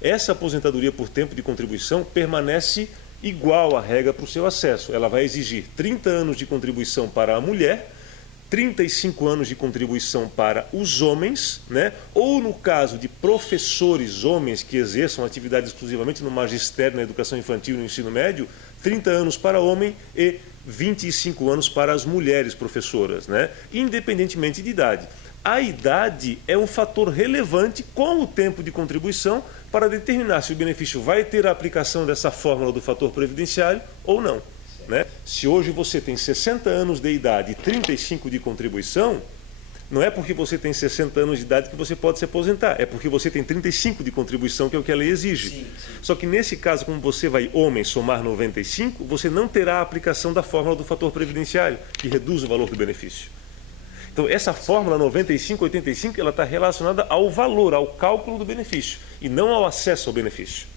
essa aposentadoria por tempo de contribuição permanece igual à regra para o seu acesso. Ela vai exigir 30 anos de contribuição para a mulher, 35 anos de contribuição para os homens, né? Ou no caso de professores homens que exerçam atividade exclusivamente no magistério, na educação infantil e no ensino médio, 30 anos para homem e 25 anos para as mulheres professoras, né? Independentemente de idade. A idade é um fator relevante com o tempo de contribuição para determinar se o benefício vai ter a aplicação dessa fórmula do fator previdenciário ou não. Né? Se hoje você tem 60 anos de idade e 35 de contribuição, não é porque você tem 60 anos de idade que você pode se aposentar, é porque você tem 35 de contribuição, que é o que a lei exige. Sim. Só que nesse caso, como você vai, homem, somar 95, você não terá a aplicação da fórmula do fator previdenciário, que reduz o valor do benefício. Então, essa fórmula 95-85, ela está relacionada ao valor, ao cálculo do benefício, e não ao acesso ao benefício.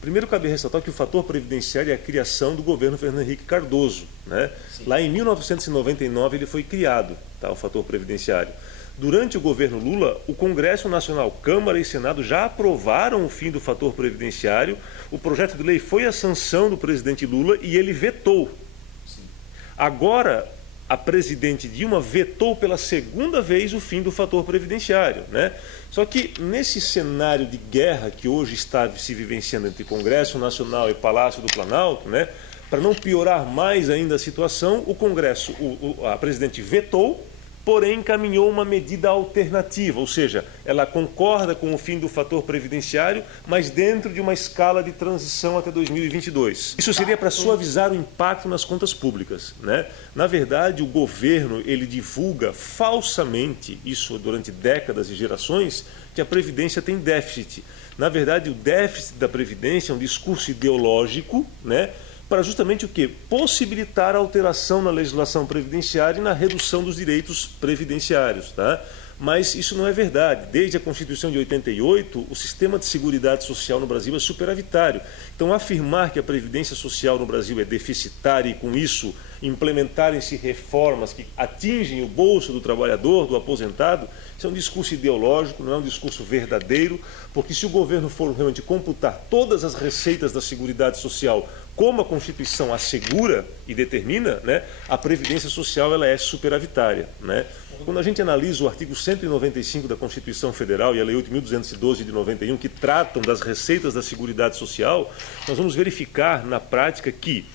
Primeiro, cabe ressaltar que o fator previdenciário é a criação do governo Fernando Henrique Cardoso, né? Lá em 1999 ele foi criado, tá, o fator previdenciário. Durante o governo Lula, o Congresso Nacional, Câmara e Senado já aprovaram o fim do fator previdenciário, o projeto de lei foi à sanção do presidente Lula e ele vetou. Agora, a presidente Dilma vetou pela segunda vez o fim do fator previdenciário, né? Só que nesse cenário de guerra que hoje está se vivenciando entre Congresso Nacional e Palácio do Planalto, né, para não piorar mais ainda a situação, o Congresso, a presidente vetou, porém encaminhou uma medida alternativa, ou seja, ela concorda com o fim do fator previdenciário, mas dentro de uma escala de transição até 2022. Isso seria para suavizar o impacto nas contas públicas, né? Na verdade, o governo ele divulga falsamente, isso durante décadas e gerações, que a Previdência tem déficit. Na verdade, o déficit da Previdência é um discurso ideológico, né? Para justamente o quê? Possibilitar a alteração na legislação previdenciária e na redução dos direitos previdenciários, tá? Mas isso não é verdade. Desde a Constituição de 88, o sistema de seguridade social no Brasil é superavitário. Então, afirmar que a Previdência Social no Brasil é deficitária e, com isso, implementarem-se reformas que atingem o bolso do trabalhador, do aposentado, isso é um discurso ideológico, não é um discurso verdadeiro, porque se o governo for realmente computar todas as receitas da Seguridade Social como a Constituição assegura e determina, né, a Previdência Social ela é superavitária, né? Quando a gente analisa o artigo 195 da Constituição Federal e a Lei 8.212 de 91, que tratam das receitas da Seguridade Social, nós vamos verificar na prática que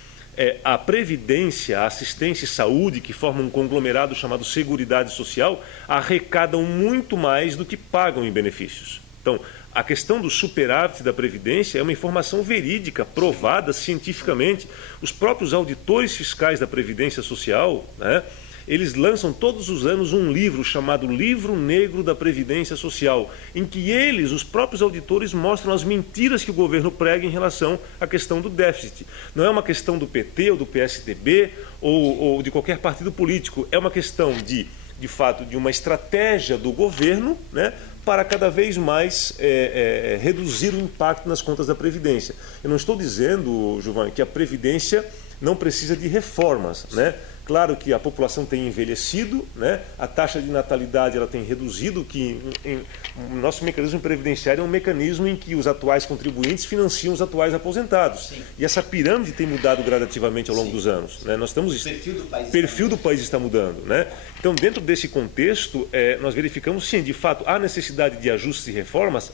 a Previdência, a Assistência e Saúde, que formam um conglomerado chamado Seguridade Social, arrecadam muito mais do que pagam em benefícios. Então, a questão do superávit da Previdência é uma informação verídica, provada cientificamente. Os próprios auditores fiscais da Previdência Social, né, eles lançam todos os anos um livro chamado Livro Negro da Previdência Social, em que eles, os próprios auditores, mostram as mentiras que o governo prega em relação à questão do déficit. Não é uma questão do PT ou do PSDB ou de qualquer partido político, é uma questão de fato, de uma estratégia do governo, né, para cada vez mais reduzir o impacto nas contas da Previdência. Eu não estou dizendo, Giovanni, que a Previdência não precisa de reformas, né? Claro que a população tem envelhecido, né? A taxa de natalidade ela tem reduzido, que o nosso mecanismo previdenciário é um mecanismo em que os atuais contribuintes financiam os atuais aposentados. Sim. E essa pirâmide tem mudado gradativamente ao longo dos anos, né? Nós estamos, o perfil do país está mudando, né? Então, dentro desse contexto, nós verificamos, sim, de fato, há necessidade de ajustes e reformas.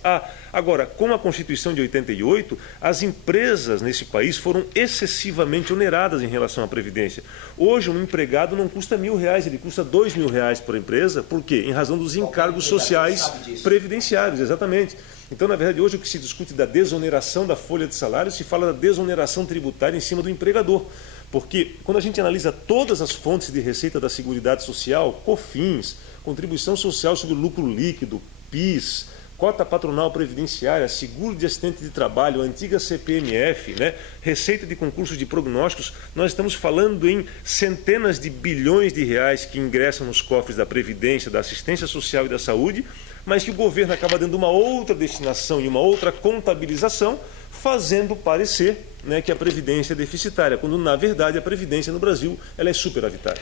Agora, com a Constituição de 88, as empresas nesse país foram excessivamente oneradas em relação à Previdência. Hoje, um empregado não custa R$1.000, ele custa R$2.000 por empresa. Por quê? Em razão dos encargos sociais previdenciários, exatamente. Então, na verdade, hoje o que se discute da desoneração da folha de salário, se fala da desoneração tributária em cima do empregador. Porque quando a gente analisa todas as fontes de receita da Seguridade Social, COFINS, contribuição social sobre o lucro líquido, PIS, cota patronal previdenciária, seguro de acidente de trabalho, antiga CPMF, né? Receita de concursos de prognósticos, nós estamos falando em centenas de bilhões de reais que ingressam nos cofres da Previdência, da Assistência Social e da Saúde, mas que o governo acaba dando uma outra destinação e uma outra contabilização, fazendo parecer, né, que a Previdência é deficitária, quando na verdade a Previdência no Brasil ela é superavitária.